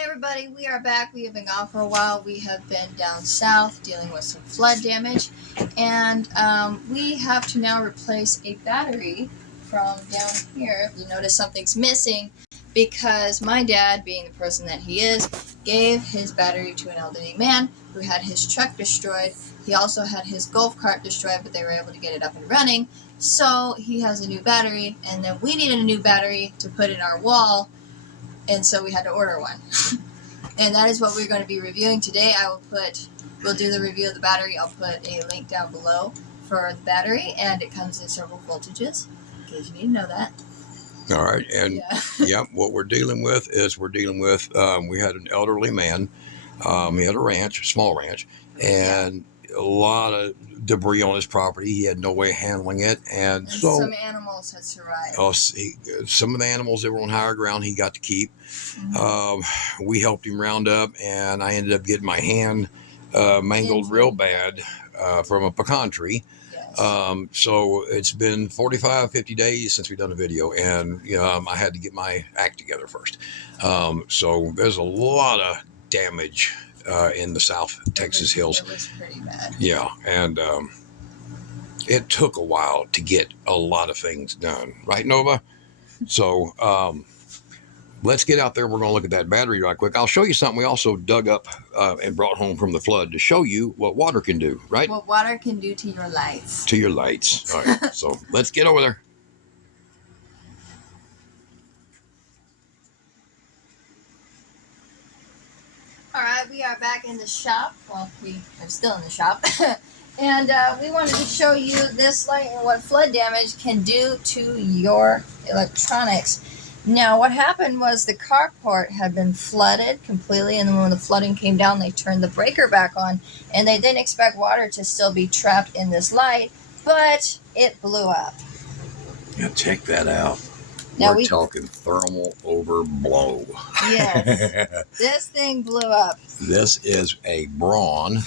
Hey everybody, we are back. We have been gone for a while. We have been down south dealing with some flood damage, and we have to now replace a battery from down here. You notice something's missing because my dad, being the person that he is, gave his battery to an elderly man who had his truck destroyed. He also had his golf cart destroyed, but they were able to get it up and running. So he has a new battery, and then we needed a new battery to put in our wall. And so we had to order one. And that is what we're going to be reviewing today. We'll do the review of the battery. I'll put a link down below for the battery, and it comes in several voltages, in case you need to know that. All right, and yeah, what we're dealing with is we had an elderly man. He had a ranch, a small ranch, and a lot of debris on his property. He had no way of handling it, and so some animals had survived. Some of the animals that were on higher ground he got to keep. Mm-hmm. We helped him round up, and I ended up getting my hand mangled real bad from a pecan tree. Yes. So it's been 45, 50 days since we've done a video, and I had to get my act together first. So there's a lot of damage in the South Texas hills. It was pretty bad. Yeah, and it took a while to get a lot of things done, right, Nova? So let's get out there. We're going to look at that battery right quick. I'll show you something we also dug up and brought home from the flood to show you what water can do, right? What water can do to your lights. To your lights. All right, so let's get over there. All right, we are back in the shop. Well, we are still in the shop. And we wanted to show you this light and what flood damage can do to your electronics. Now, what happened was the carport had been flooded completely, and then when the flooding came down, they turned the breaker back on, and they didn't expect water to still be trapped in this light, but it blew up. Yeah, check that out. Now we're talking thermal overblow. Yes, this thing blew up. This is a Braun.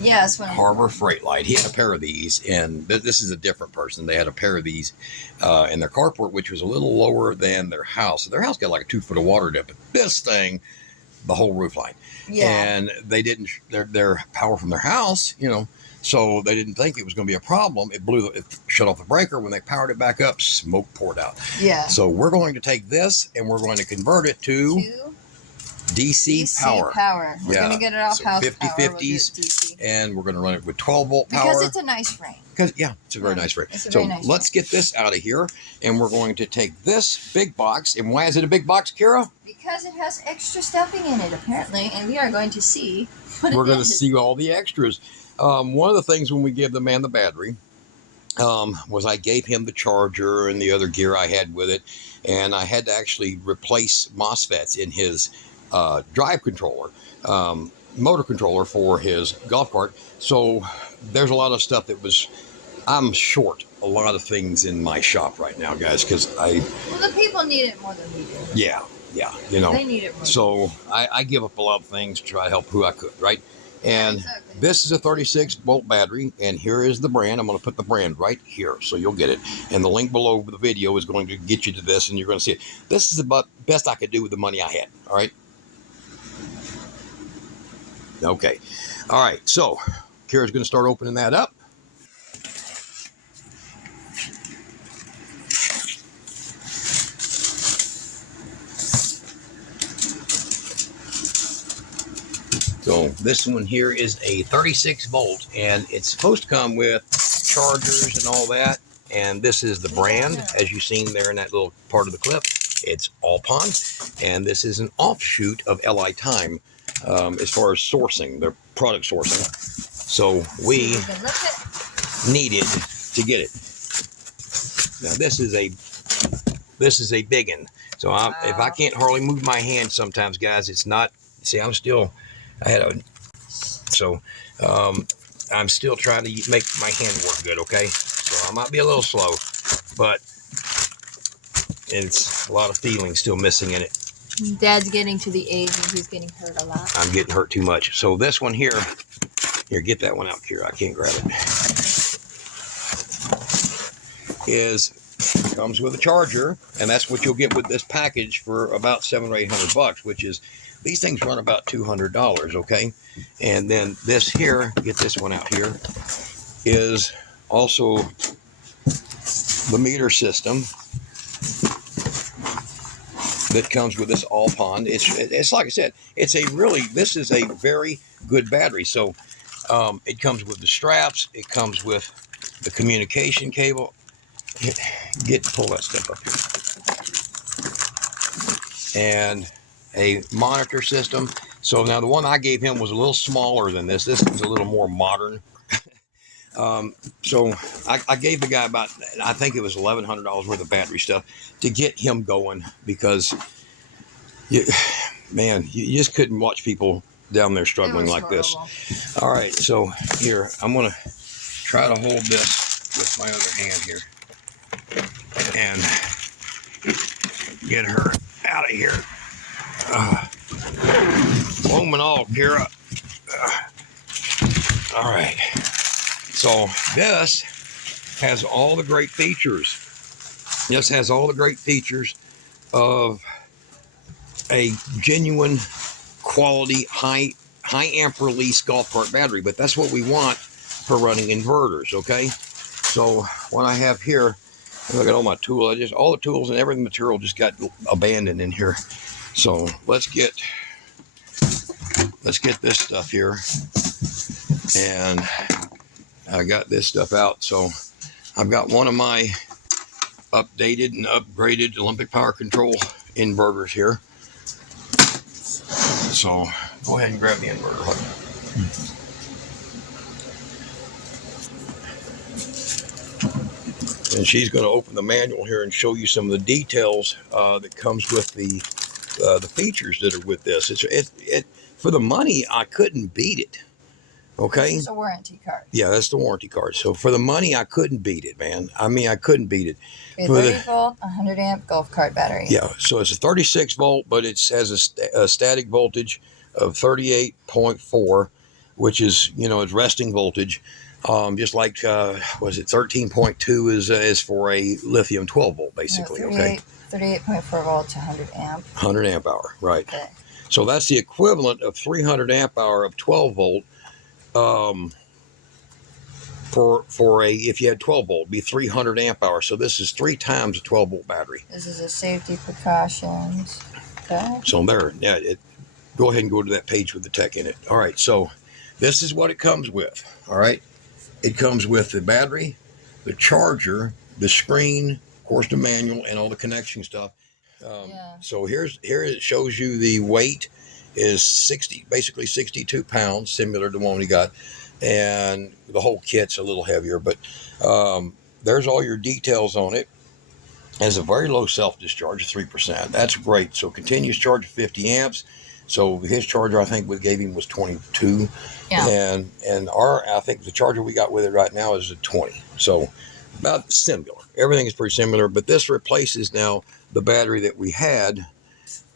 Yes, Harbor Freight Light. He had a pair of these, and this is a different person. They had a pair of these in their carport, which was a little lower than their house. So their house got like a 2 foot of water dip. But this thing, the whole roof line. Yeah. And they didn't, their power from their house, so they didn't think it was going to be a problem. It shut off the breaker. When they powered it back up, smoke poured out. Yeah. So we're going to take this and we're going to convert it to DC power. We're going to get it off house 50/50s, and we're going to run it with 12 volt power. Because it's a nice frame. It's a very nice frame. So let's get this out of here, and we're going to take this big box. And why is it a big box, Kira? Because it has extra stuffing in it, apparently, and we are going to see what We're going to see all the extras. One of the things when we gave the man the battery was I gave him the charger and the other gear I had with it, and I had to actually replace MOSFETs in his drive controller, motor controller for his golf cart. So there's a lot of stuff I'm short a lot of things in my shop right now, guys, because the people need it more than we do. Yeah, they need it more. So I give up a lot of things to try to help who I could, right? And exactly. This is a 36 volt battery, and here is the brand. I'm going to put the brand right here so you'll get it. And the link below the video is going to get you to this, and you're going to see it. This is the best I could do with the money I had, all right? Okay. All right. So Kira's going to start opening that up. So this one here is a 36 volt, and it's supposed to come with chargers and all that. And this is the brand, as you've seen there in that little part of the clip. It's ALLPOND, and this is an offshoot of LI Time. As far as sourcing, their product sourcing. So we needed to get it. Now this is a big one. So if I can't hardly move my hand sometimes, guys, it's not, see, I'm still trying to make my hand work good, okay? So I might be a little slow, but it's a lot of feeling still missing in it. Dad's getting to the age and he's getting hurt a lot. I'm getting hurt too much. So this one here, get that one out, Kira. I can't grab it. Is Comes with a charger, and that's what you'll get with this package for about $700 or $800, which is, these things run about $200, okay? And then this here, get this one out here, is also the meter system that comes with this ALLPOND. It's like I said, this is a very good battery. So it comes with the straps, it comes with the communication cable. Pull that stuff up here. And a monitor system. So now the one I gave him was a little smaller than this. This is a little more modern. So I gave the guy about, I think it was $1,100 worth of battery stuff to get him going, because you just couldn't watch people down there struggling like horrible. This. All right, so here, I'm going to try to hold this with my other hand here and get her out of here. Foam and all, Kira. All right. So this has all the great features. This has all the great features of a genuine quality high amp release golf cart battery, but that's what we want for running inverters, okay? So what I have here, look at all my tools. All the tools and every material just got abandoned in here. So let's get this stuff here, and I got this stuff out. So I've got one of my updated and upgraded Olympic Power Control inverters here. So go ahead and grab the inverter. And she's going to open the manual here and show you some of the details that comes with the features that are with this. It for the money, I couldn't beat it. Okay. It's a warranty card. Yeah, that's the warranty card. So for the money, I couldn't beat it, man. I mean, I couldn't beat it. A 30-volt, 100-amp golf cart battery. Yeah, so it's a 36-volt, but it has a static voltage of 38.4, which is, it's resting voltage. Just like, was it 13.2 is for a lithium 12-volt, basically, okay? 38.4 volts, 100 amp. 100 amp hour, right. Okay. So that's the equivalent of 300 amp hour of 12 volt. For if you had 12 volt, it'd be 300 amp hours. So this is 3 times a 12 volt battery. This is a safety precautions. Okay. So there, yeah. Go ahead and go to that page with the tech in it. All right. So this is what it comes with. All right. It comes with the battery, the charger, the screen, of course, the manual, and all the connection stuff. So here it shows you the weight is basically 62 pounds, similar to the one we got. And the whole kit's a little heavier, but there's all your details on it. It has a very low self-discharge, 3%. That's great. So continuous charge of 50 amps. So his charger, I think we gave him was 22. Yeah. And I think the charger we got with it right now is a 20. So about similar. Everything is pretty similar, but this replaces now the battery that we had.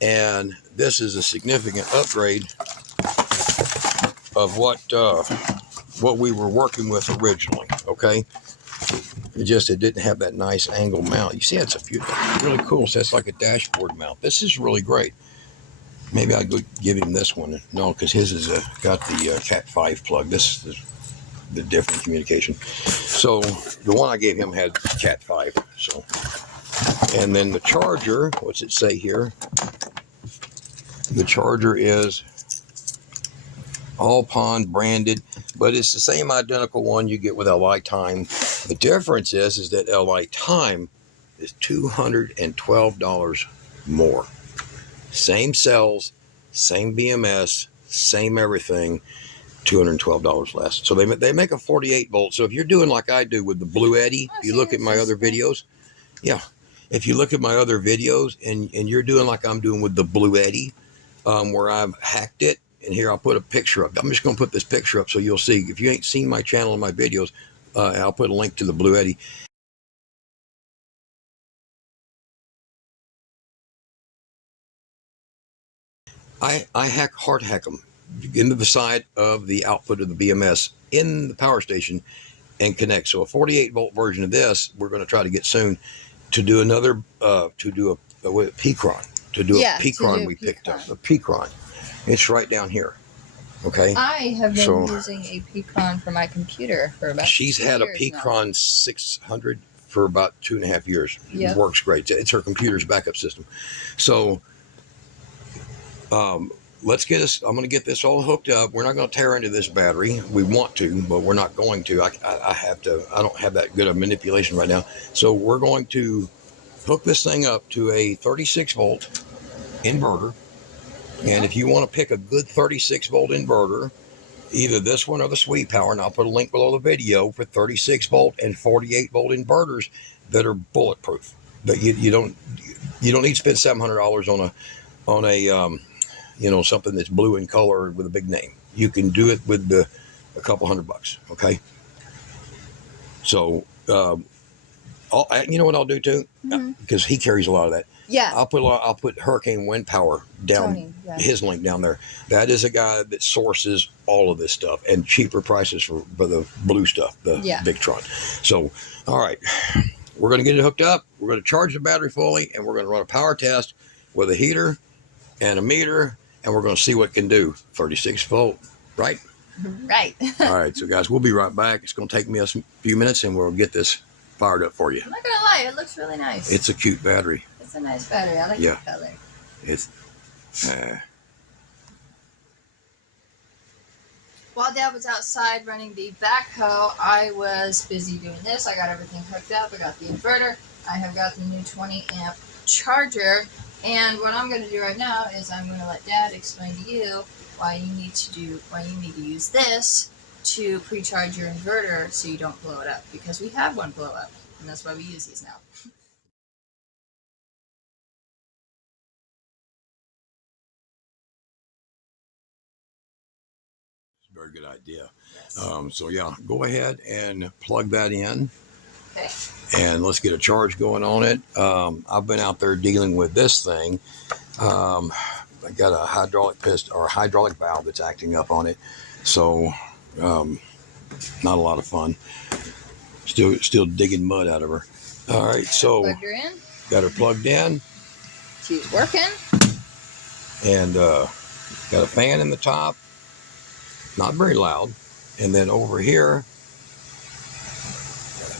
And this is a significant upgrade of what we were working with originally, okay? It didn't have that nice angle mount. You see, it's really cool. So it's like a dashboard mount. This is really great. Maybe I'd go give him this one. No, because his is got the Cat 5 plug. This is the different communication. So the one I gave him had Cat 5. So, and then the charger, what's it say here? The charger is ALLPOND branded, but it's the same identical one you get with LiTime. The difference is that LiTime is $212 more. Same cells, same BMS, same everything, $212 less. So they make a 48 volt. So if you're doing like I do with the Blue Eddy, if you look at my other videos, yeah, if you look at my other videos and you're doing like I'm doing with the Blue Eddy, where I've hacked it, and here I'll put a picture up. I'm just going to put this picture up so you'll see. If you ain't seen my channel and my videos, I'll put a link to the Blue Eddy. I hard hack them into the side of the output of the BMS in the power station and connect. So a 48 volt version of this, we're going to try to get soon. to do another to do a Pecron, to do a Pecron we picked up, a Pecron. It's right down here. Okay. I have been using a Pecron for my computer for about. She's had a Pecron 600 for about 2.5 years. It works great. It's her computer's backup system. So let's get us. I'm going to get this all hooked up. We're not going to tear into this battery. We want to, but we're not going to. I have to. I don't have that good of manipulation right now. So we're going to hook this thing up to a 36 volt inverter. And if you want to pick a good 36 volt inverter, either this one or the Sweet Power, and I'll put a link below the video for 36 volt and 48 volt inverters that are bulletproof. But you don't need to spend $700 on a something that's blue in color with a big name. You can do it with a couple $100. Okay. So you know what I'll do too, because he carries a lot of that. Yeah. I'll put Hurricane Wind Power down. Tony, his link down there. That is a guy that sources all of this stuff and cheaper prices for the blue stuff, the Victron. So, all right, we're going to get it hooked up. We're going to charge the battery fully, and we're going to run a power test with a heater and a meter, and we're going to see what it can do. 36 volt, right? Right. All right, so guys, we'll be right back. It's going to take me a few minutes, and we'll get this fired up for you. I'm not going to lie, it looks really nice. It's a cute battery. It's a nice battery. I like the color. It's while Dad was outside running the backhoe, I was busy doing this. I got everything hooked up. I got the inverter. I have got the new 20 amp charger. And what I'm going to do right now is I'm going to let Dad explain to you why you need to use this to pre-charge your inverter so you don't blow it up, because we have one blow up, and that's why we use these now. very good idea. Yes. So yeah, go ahead and plug that in. Okay. And let's get a charge going on it. I've been out there dealing with this thing. I got a hydraulic piston or a hydraulic valve that's acting up on it. So not a lot of fun. Still digging mud out of her. All right, so Plugged her in. Got her plugged in. She's working. And got a fan in the top. Not very loud. And then over here,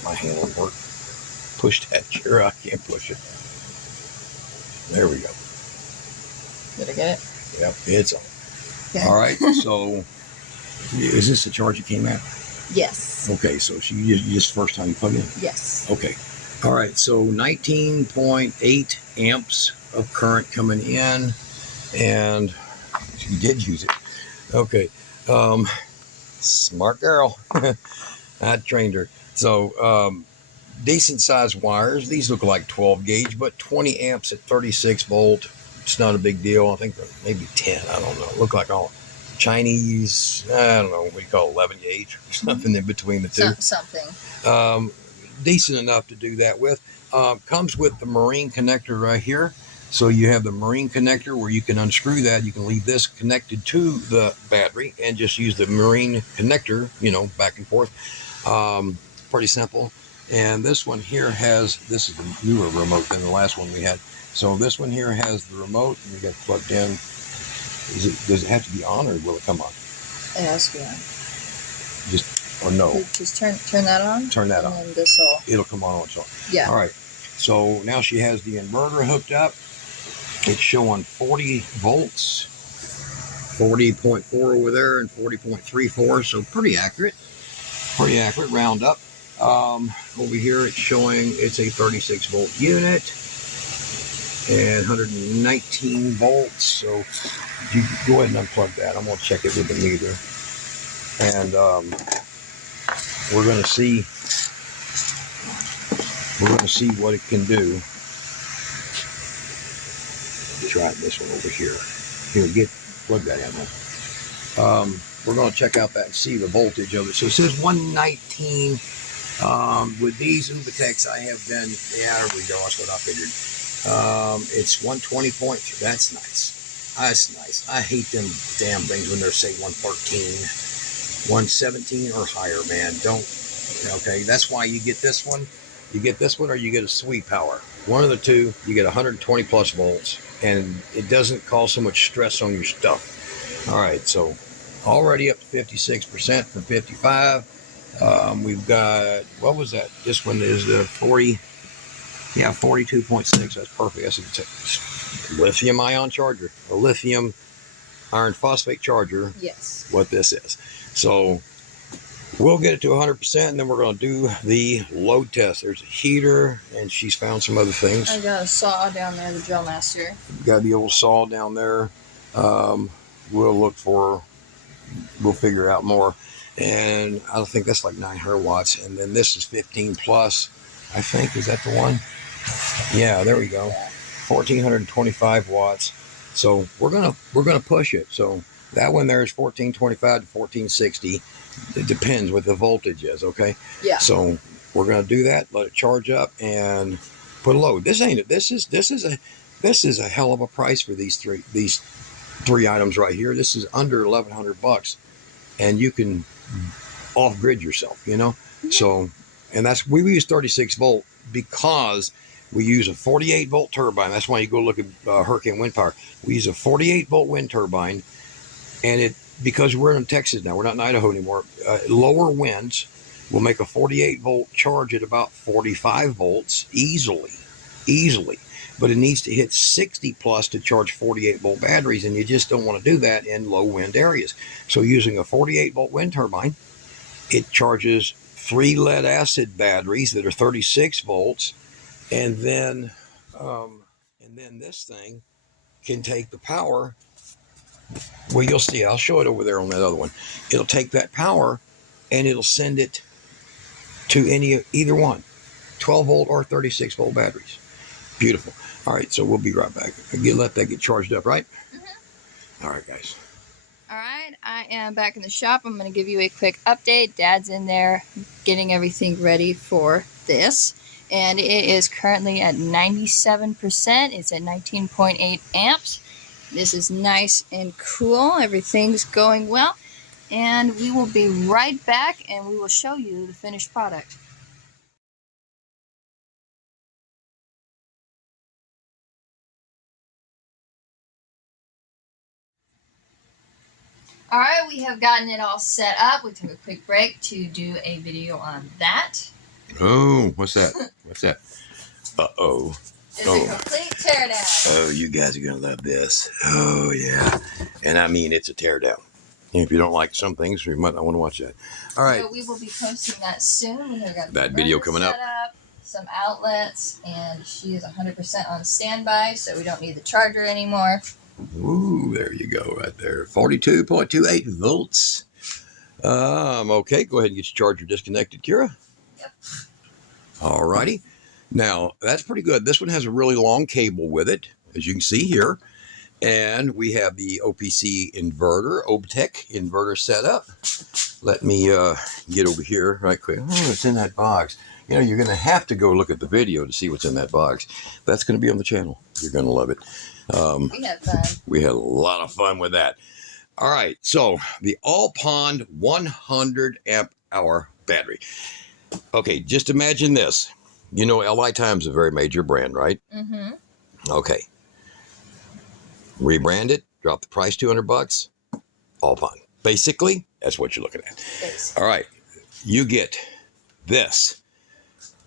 my hand won't work. Push that chair. I can't push it. There we go. Did I get it? Yep, it's on. Okay. All right. So, is this the charge it came at? Yes. Okay. So you just first time you plug in. Yes. Okay. All right. So 19.8 amps of current coming in, and you did use it. Okay. Smart girl. I trained her. So decent sized wires. These look like 12 gauge, but 20 amps at 36 volt. It's not a big deal. I think maybe 10. I don't know. Look like all Chinese. I don't know what you call 11 gauge or something in between the two. Something. Decent enough to do that with. Comes with the marine connector right here. So you have the marine connector where you can unscrew that. You can leave this connected to the battery and just use the marine connector, back and forth. Pretty simple. And this one here this is the newer remote than the last one we had. So this one here has the remote, and we got plugged in. Does it have to be on, or will it come on? It has to be on. Or no? Just turn that on. Turn that on. And then this will. It'll come on its own. Yeah. All right. So now she has the inverter hooked up. It's showing 40 volts, 40.4 over there, and 40.34. So pretty accurate. Pretty accurate. Round up. Over here it's showing it's a 36 volt unit and 119 volts. So you go ahead and unplug that. I'm going to check it with the meter, and we're going to see what it can do. Try this one over here. Here, plug that in. We're going to check out that and see the voltage of it. So it says 119. With these Ubatex, I have been, there we go, that's what I figured. It's 120.3. That's nice. That's nice. I hate them damn things when they're, say, 113, 117 or higher, man. Okay, that's why you get this one. You get this one or you get a sweep power. One of the two, you get 120 plus volts, and it doesn't cause so much stress on your stuff. All right, so already up to 56% from 55. We've got, what was that? This one is the 40, yeah, 42.6. That's perfect. That's a lithium ion charger, a lithium iron phosphate charger. Yes. What this is. So we'll get it to 100%, and then we're going to do the load test. There's a heater, and she's found some other things. I got a saw down there, the drill master. Got the old saw down there. We'll figure out more. And I think that's like 900 watts. And then this is 15 plus, I think. Is that the one? Yeah, there we go. 1425 watts. So we're gonna push it. So that one there is 1425 to 1460. It depends what the voltage is. Okay. Yeah. So we're gonna do that. Let it charge up and put a load. This is a hell of a price for these three items right here. This is under $1,100, and you can off-grid yourself, you know. So, and that's, we use 36 volt because we use a 48 volt turbine. That's why you go look at hurricane wind power. We use a 48 volt wind turbine, and because we're in Texas now, we're not in Idaho anymore. Lower winds will make a 48 volt charge at about 45 volts easily. But it needs to hit 60 plus to charge 48 volt batteries, and you just don't want to do that in low wind areas. So using a 48 volt wind turbine, it charges 3 lead acid batteries that are 36 volts, and then this thing can take the power. Well, you'll see. I'll show it over there on that other one. It'll take that power and it'll send it to either one, 12 volt or 36 volt batteries. Beautiful. All right, so we'll be right back. Let that get charged up, right? Mm-hmm. All right, guys. All right, I am back in the shop. I'm going to give you a quick update. Dad's in there getting everything ready for this, and it is currently at 97%. It's at 19.8 amps. This is nice and cool. Everything's going well, and we will be right back, and we will show you the finished product. All right, we have gotten it all set up. We took a quick break to do a video on that. Oh, what's that? What's that? Uh-oh. It's a complete teardown. Oh, you guys are going to love this. Oh, yeah. And I mean, it's a teardown. If you don't like some things, you might not want to watch that. All right. So we will be posting that soon. We have got that video coming up. Some outlets, and she is 100% on standby, so we don't need the charger anymore. Ooh, there you go, right there. 42.28 volts. Okay, go ahead and get your charger disconnected, Kira. Yep. All righty. Now, that's pretty good. This one has a really long cable with it, as you can see here. And we have the OPC inverter, Obtech inverter set up. Let me get over here right quick. Oh, it's in that box. You know, you're going to have to go look at the video to see what's in that box. That's going to be on the channel. You're going to love it. We had fun. We had a lot of fun with that. All right, so the ALLPOND 100 amp hour battery. Okay, just imagine this. You know, LI Time's a very major brand, right? Mm-hmm. Okay. Rebrand it, drop the price $200, ALLPOND. Basically, that's what you're looking at. Basically. All right, you get this,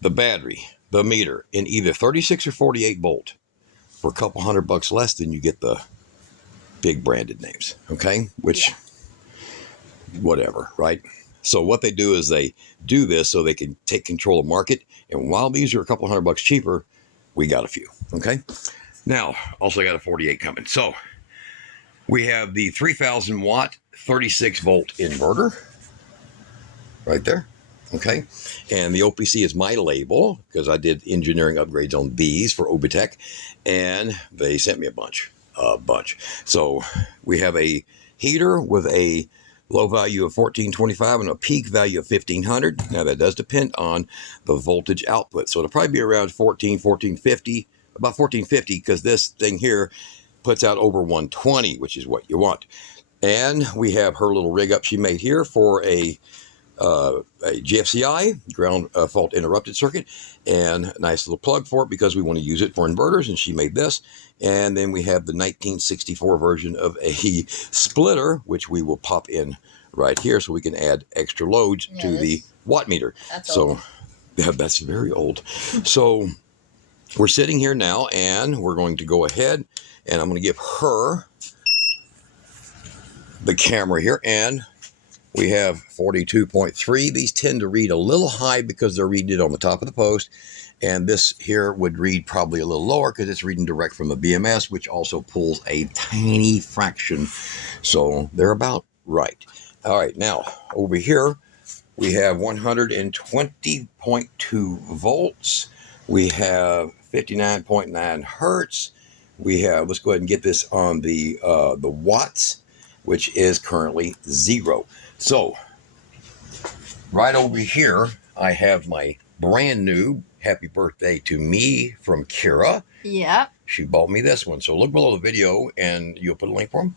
the battery, the meter in either 36 or 48 volt for a couple $100 less than you get the big branded names. Okay, which whatever, right? So what they do is they do this so they can take control of market. And while these are a couple $100 cheaper, we got a few. Okay. Now, also got a 48 coming. So we have the 3,000 watt, 36 volt inverter right there. Okay. And the OPC is my label because I did engineering upgrades on these for Obtech, and they sent me a bunch. So we have a heater with a low value of 1425 and a peak value of 1500. Now that does depend on the voltage output. So it'll probably be around 1450, about 1450, because this thing here puts out over 120, which is what you want. And we have her little rig up she made here for a a GFCI, ground fault interrupted circuit, and a nice little plug for it because we want to use it for inverters, and she made this. And then we have the 1964 version of a splitter, which we will pop in right here so we can add extra loads to the watt meter. That's old. Yeah, that's very old. So we're sitting here now, and we're going to go ahead, and I'm going to give her the camera here, and we have 42.3. These tend to read a little high because they're reading it on the top of the post. And this here would read probably a little lower because it's reading direct from the BMS, which also pulls a tiny fraction. So they're about right. All right, now over here, we have 120.2 volts. We have 59.9 hertz. We have, let's go ahead and get this on the watts, which is currently 0. So right over here, I have my brand new happy birthday to me from Kira. Yep. She bought me this one. So look below the video and you'll put a link for them.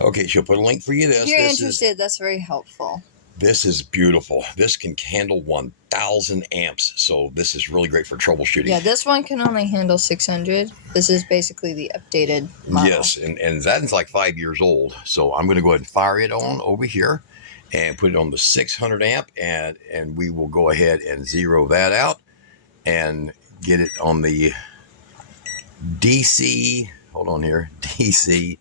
Okay, she'll put a link for you. If you're interested, that's very helpful. This is beautiful. This can handle 1,000 amps. So this is really great for troubleshooting. Yeah, this one can only handle 600. This is basically the updated model. Yes, and that's like 5 years old. So I'm going to go ahead and fire it on over here and put it on the 600 amp. And we will go ahead and zero that out and get it on the DC. Hold on here. DC.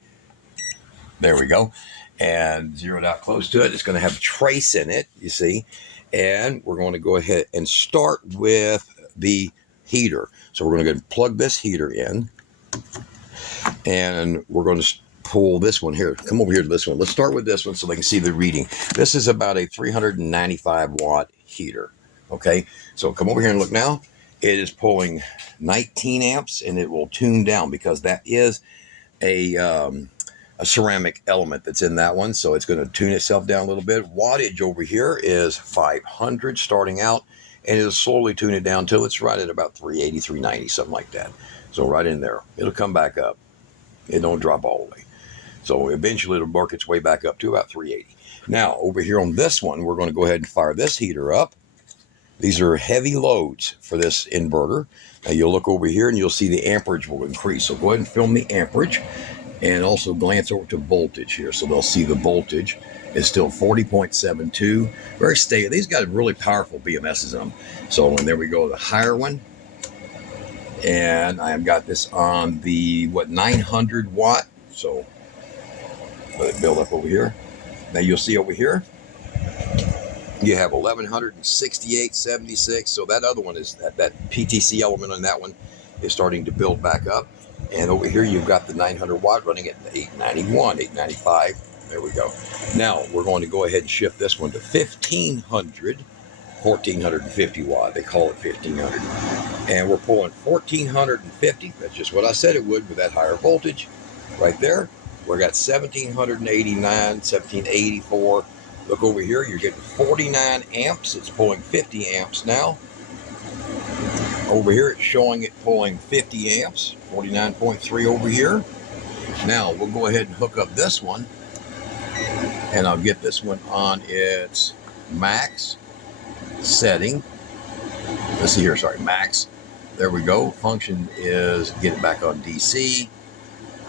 There we go. And zeroed out close to it. It's going to have trace in it, you see. And we're going to go ahead and start with the heater. So we're going to go ahead and plug this heater in. And we're going to pull this one here. Come over here to this one. Let's start with this one so they can see the reading. This is about a 395 watt heater. Okay, so come over here and look now. It is pulling 19 amps, and it will tune down because that is a ceramic element that's in that one. So it's going to tune itself down a little bit. Wattage over here is 500 starting out, and it'll slowly tune it down till it's right at about 380, 390, something like that. So right in there, it'll come back up. It don't drop all the way. So eventually it'll work its way back up to about 380. Now over here on this one, we're going to go ahead and fire this heater up. These are heavy loads for this inverter. Now you'll look over here and you'll see the amperage will increase. So go ahead and film the amperage. And also glance over to voltage here. So they'll see the voltage is still 40.72. Very stable. These got really powerful BMSs in them. So, and there we go, the higher one. And I've got this on the, 900 watt. So let it build up over here. Now you'll see over here, you have 1168.76. So that other one is, that PTC element on that one is starting to build back up. And over here, you've got the 900 watt running at 891, 895. There we go. Now, we're going to go ahead and shift this one to 1450 watt. They call it 1500. And we're pulling 1450. That's just what I said it would with that higher voltage right there. We're got 1789, 1784. Look over here, you're getting 49 amps. It's pulling 50 amps now. Over here, it's showing it pulling 50 amps, 49.3 over here. Now, we'll go ahead and hook up this one, and I'll get this one on its max setting. Let's see here, sorry, max. There we go. Function is get it back on DC.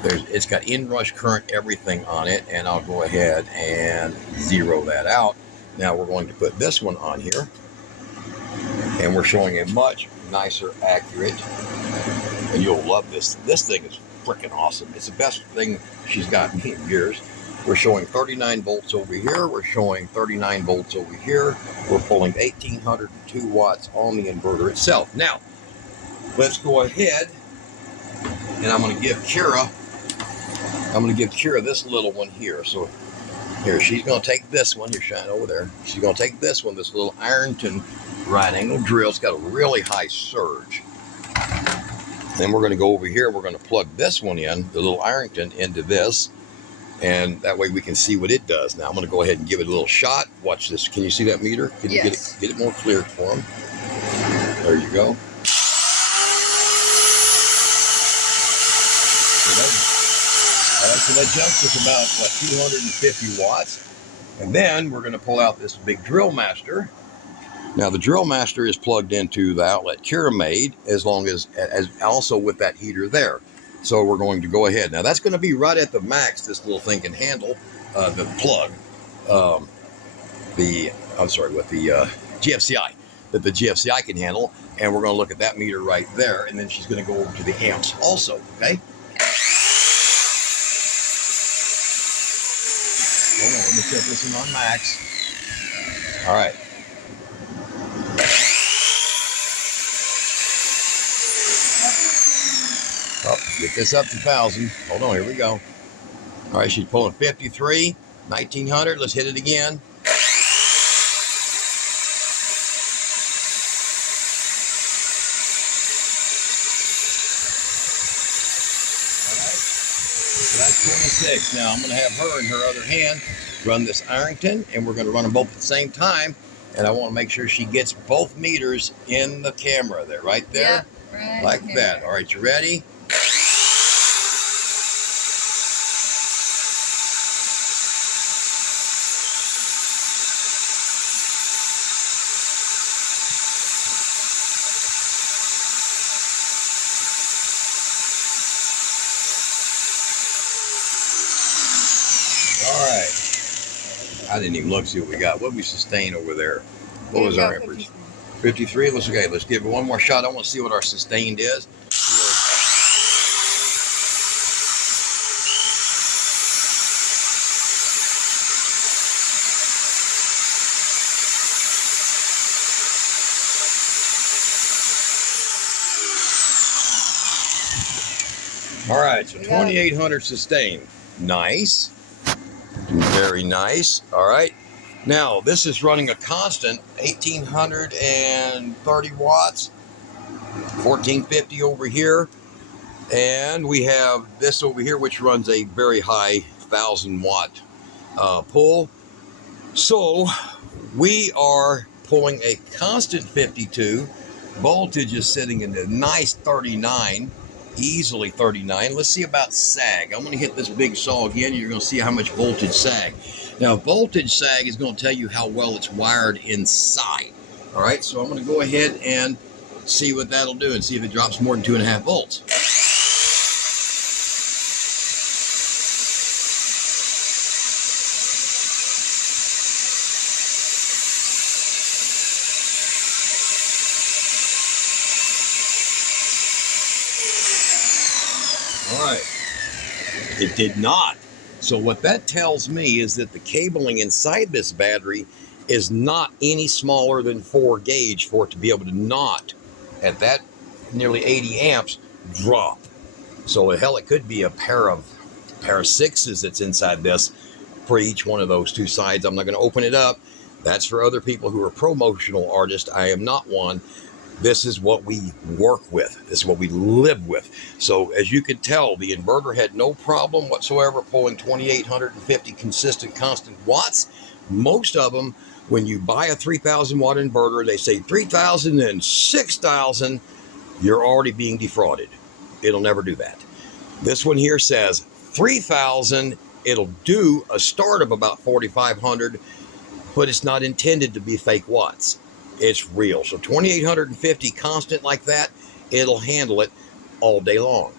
It's got inrush current, everything on it, and I'll go ahead and zero that out. Now, we're going to put this one on here, and we're showing a much nicer, accurate, and you'll love this. This thing is freaking awesome. It's the best thing she's gotten in years. We're showing 39 volts over here. We're showing 39 volts over here. We're pulling 1802 watts on the inverter itself. Now, let's go ahead, and I'm going to give Kira this little one here. So here, she's going to take this one. You're shining over there. She's going to take this one, this little Ironton right angle drill. It's got a really high surge. Then we're going to go over here. We're going to plug this one in, the little Ironton, into this, and that way we can see what it does. Now I'm going to go ahead and give it a little shot. Watch this. Can you see that meter? Can you get it more clear for them? There you go. So that jumps us about 250 watts. And then we're going to pull out this big drill master. Now the drill master is plugged into the outlet Kira made, as also with that heater there. So we're going to go ahead. Now that's going to be right at the max this little thing can handle, the plug, with the GFCI, that the GFCI can handle. And we're going to look at that meter right there. And then she's going to go over to the amps also, okay? Hold on, let me set this one on max. All right. Oh, get this up to 1,000. Hold on, here we go. All right, she's pulling 53, 1,900. Let's hit it again. All right, so that's 26. Now I'm going to have her in her other hand run this Ironton, and we're going to run them both at the same time. And I want to make sure she gets both meters in the camera there, right there. Yep, right like here. that. All right, you ready? All right. I didn't even look to see what we got. What did we sustain over there? What was our average? 53. Let's give it one more shot. I want to see what our sustained is. All right, so 2,800 sustained. Nice. Very nice. All right. Now, this is running a constant 1,830 watts, 1,450 over here. And we have this over here, which runs a very high 1,000 watt pull. So we are pulling a constant 52. Voltage is sitting in a nice 39. Easily 39. Let's see about sag. I'm going to hit this big saw again. You're going to see how much voltage sag. Now, voltage sag is going to tell you how well it's wired inside. All right, so I'm going to go ahead and see what that'll do and see if it drops more than 2.5 volts. All right, it did not. So what that tells me is that the cabling inside this battery is not any smaller than 4 gauge for it to be able to not, at that nearly 80 amps, drop. So hell, it could be a pair of 6s that's inside this for each one of those two sides. I'm not going to open it up. That's for other people who are promotional artists. I am not one. This is what we work with. This is what we live with. So as you can tell, the inverter had no problem whatsoever pulling 2,850 consistent constant watts. Most of them, when you buy a 3,000 watt inverter, they say 3,000 and 6,000, you're already being defrauded. It'll never do that. This one here says 3,000. It'll do a start of about 4,500, but it's not intended to be fake watts. It's real. So 2,850 constant like that, it'll handle it all day long.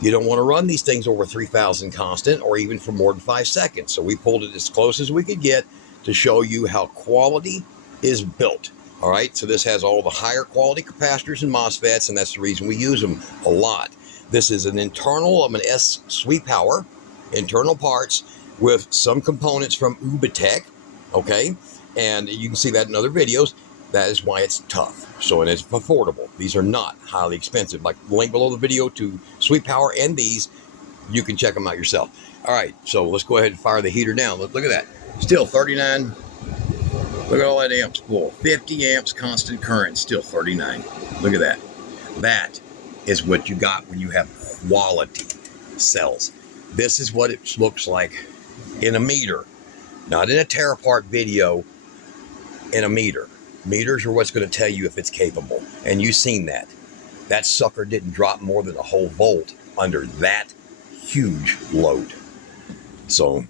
You don't want to run these things over 3,000 constant or even for more than 5 seconds. So we pulled it as close as we could get to show you how quality is built. All right. So this has all the higher quality capacitors and MOSFETs, and that's the reason we use them a lot. This is an internal of an S Sweet Power, internal parts with some components from Ubatech. Okay. And you can see that in other videos. That is why it's tough. So, and it's affordable. These are not highly expensive. Like the link below the video to Sweet Power and these, you can check them out yourself. All right, so let's go ahead and fire the heater down. Look at that. Still 39. Look at all that amps pull. 50 amps constant current, still 39. Look at that. That is what you got when you have quality cells. This is what it looks like in a meter, not in a tear apart video, in a meter. Meters are what's going to tell you if it's capable. And you've seen that. That sucker didn't drop more than a whole volt under that huge load. So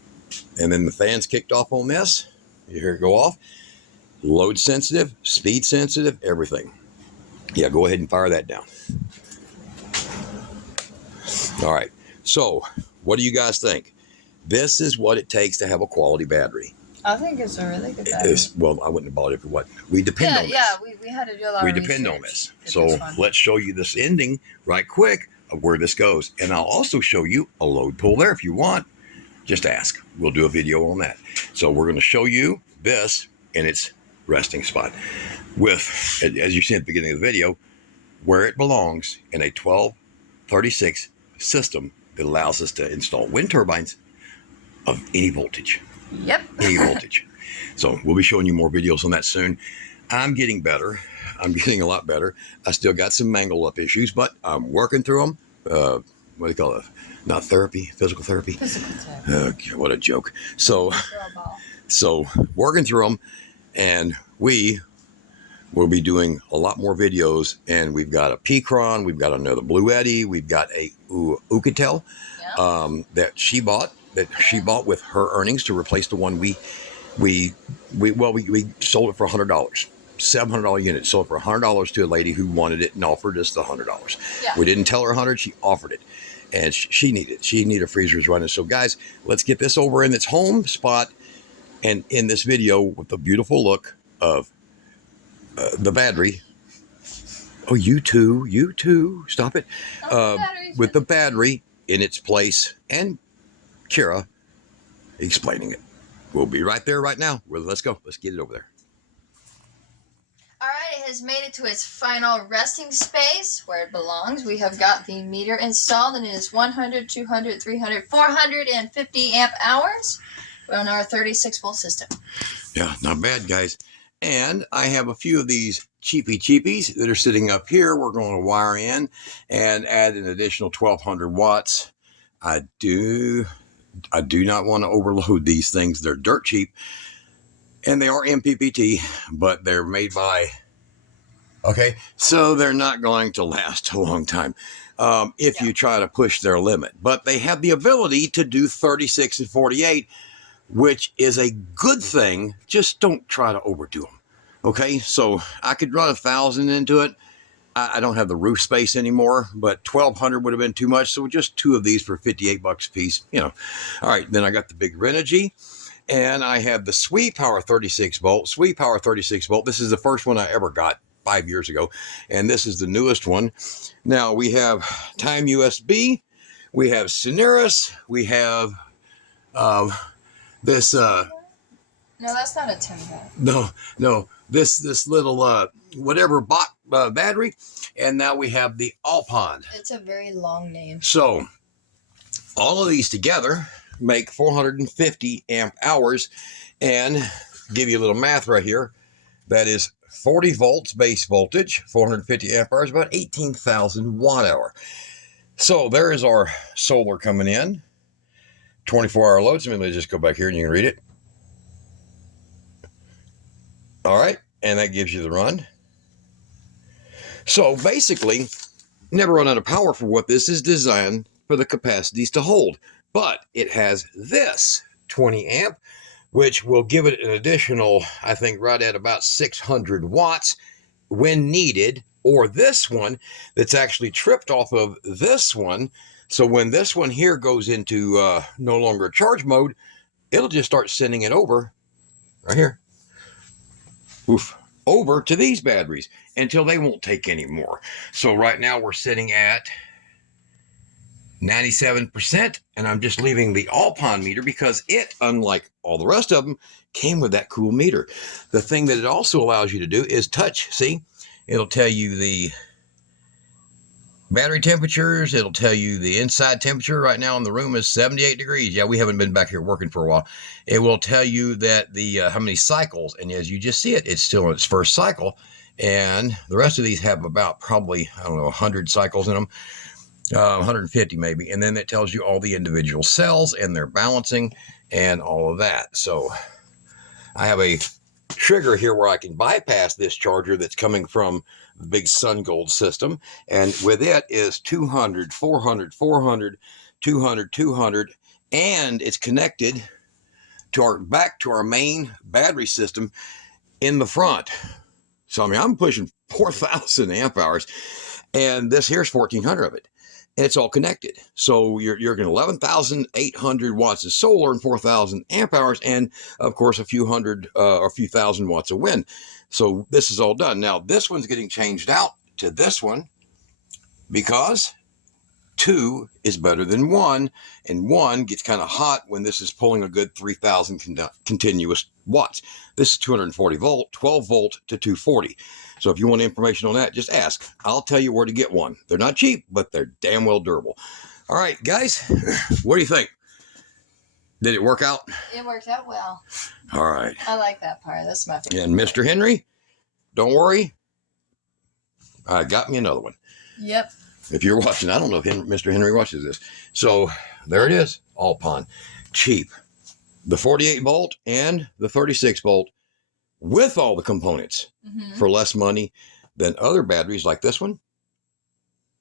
And then the fan's kicked off on this. You hear it go off. Load sensitive, speed sensitive, everything. Yeah, go ahead and fire that down. All right. So, what do you guys think? This is what it takes to have a quality battery. I think it's a really good battery. Well, I wouldn't have bought it for what we depend on. Yeah, we had to do a lot We of depend on research this. to So get this one. let's show you this ending right quick of where this goes. And I'll also show you a load pull there if you want. Just ask. We'll do a video on that. So we're going to show you this in its resting spot with, as you see at the beginning of the video, where it belongs in a 1236 system that allows us to install wind turbines of any voltage. Yep. Any voltage. So we'll be showing you more videos on that soon. I'm getting better. I'm getting a lot better. I still got some mangle up issues, but I'm working through them. What do you call it? Not therapy, physical therapy. Physical therapy. What a joke. So working through them, and we will be doing a lot more videos. And we've got a P-Cron, we've got another Blue Eddy, we've got a Ucatel that she bought with her earnings to replace the one we sold it for $100, $700 unit. Sold it for $100 to a lady who wanted it and offered us the $100. Yeah. We didn't tell her 100, she offered it, and she needed it. She needed freezers running. So guys, let's get this over in its home spot, and in this video with the beautiful look of the battery. Oh, you too, stop it. With the battery in its place, and Kira explaining it. We'll be right there right now. Well, let's go. Let's get it over there. All right, it has made it to its final resting space where it belongs. We have got the meter installed, and it is 100, 200, 300, 450 amp hours on our 36-volt system. Yeah, not bad, guys. And I have a few of these cheapies that are sitting up here. We're going to wire in and add an additional 1,200 watts. I do not want to overload these things. They're dirt cheap, and they are MPPT, but they're made by, okay, so they're not going to last a long time if you try to push their limit. But they have the ability to do 36 and 48, which is a good thing. Just don't try to overdo them. Okay, so I could run 1,000 into it. I don't have the roof space anymore, but 1,200 would have been too much. So just two of these for $58 a piece, you know. All right, then I got the big Renogy, and I have the SwePower 36 volt. SwePower 36 volt. This is the first one I ever got 5 years ago, and this is the newest one. Now we have Time USB, we have Cineris, we have this. No, that's not a 10-watt. No. This little whatever battery, and now we have the ALLPOND. It's a very long name. So all of these together make 450 amp hours, and give you a little math right here. That is 40 volts base voltage, 450 amp hours, about 18,000 watt hour. So there is our solar coming in. 24-hour loads. Let me just go back here and you can read it. All right, and that gives you the run. So basically, never run out of power for what this is designed for the capacities to hold. But it has this 20 amp, which will give it an additional, I think, right at about 600 watts when needed. Or this one that's actually tripped off of this one. So when this one here goes into no longer charge mode, it'll just start sending it over right here. Over to these batteries until they won't take any more. So right now we're sitting at 97%, and I'm just leaving the ALLPOND meter because it, unlike all the rest of them, came with that cool meter. The thing that it also allows you to do is touch. See, it'll tell you the battery temperatures. It'll tell you the inside temperature. Right now in the room is 78 degrees. Yeah, we haven't been back here working for a while. It will tell you that the how many cycles, and as you just see it, it's still in its first cycle, and the rest of these have about probably, I don't know, 100 cycles in them, 150 maybe, and then it tells you all the individual cells and their balancing and all of that. So I have a trigger here where I can bypass this charger that's coming from the big SunGold system, and with it is 200, 400, 400, 200, 200, and it's connected back to our main battery system in the front. So I mean, I'm pushing 4,000 amp hours, and this here's 1,400 of it, and it's all connected. So you're getting 11,800 watts of solar and 4,000 amp hours, and of course a few hundred or a few thousand watts of wind. So this is all done. Now this one's getting changed out to this one because 2 is better than 1, and 1 gets kind of hot when this is pulling a good 3,000 continuous watts. This is 240 volt, 12 volt to 240. So if you want information on that, just ask. I'll tell you where to get one. They're not cheap, but they're damn well durable. All right, guys, what do you think? Did it work out? It worked out well. All right. I like that part. That's my favorite. And Mr. Henry, don't worry. I got me another one. Yep. If you're watching, I don't know if Mr. Henry watches this. So there it is, ALLPOND. Cheap. The 48 volt and the 36 volt with all the components for less money than other batteries like this one.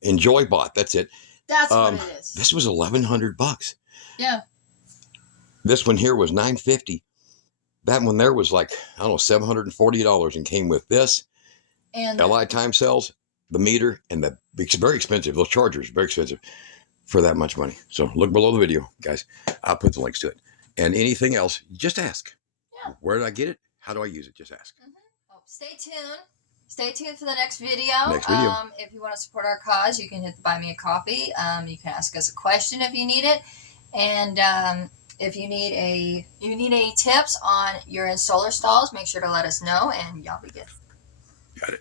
Enjoy bought. That's it. That's what it is. This was $1,100. Yeah. This one here was $950. That one there was like, I don't know, $740 and came with this. And LI time cells, the meter, and it's very expensive. Those chargers are very expensive for that much money. So look below the video, guys. I'll put the links to it. And anything else, just ask. Yeah. Where did I get it? How do I use it? Just ask. Well, stay tuned. Stay tuned for the next video. If you want to support our cause, you can hit the Buy Me a Coffee. You can ask us a question if you need it. And if you need any tips on your solar stalls, make sure to let us know, and y'all be good. Got it.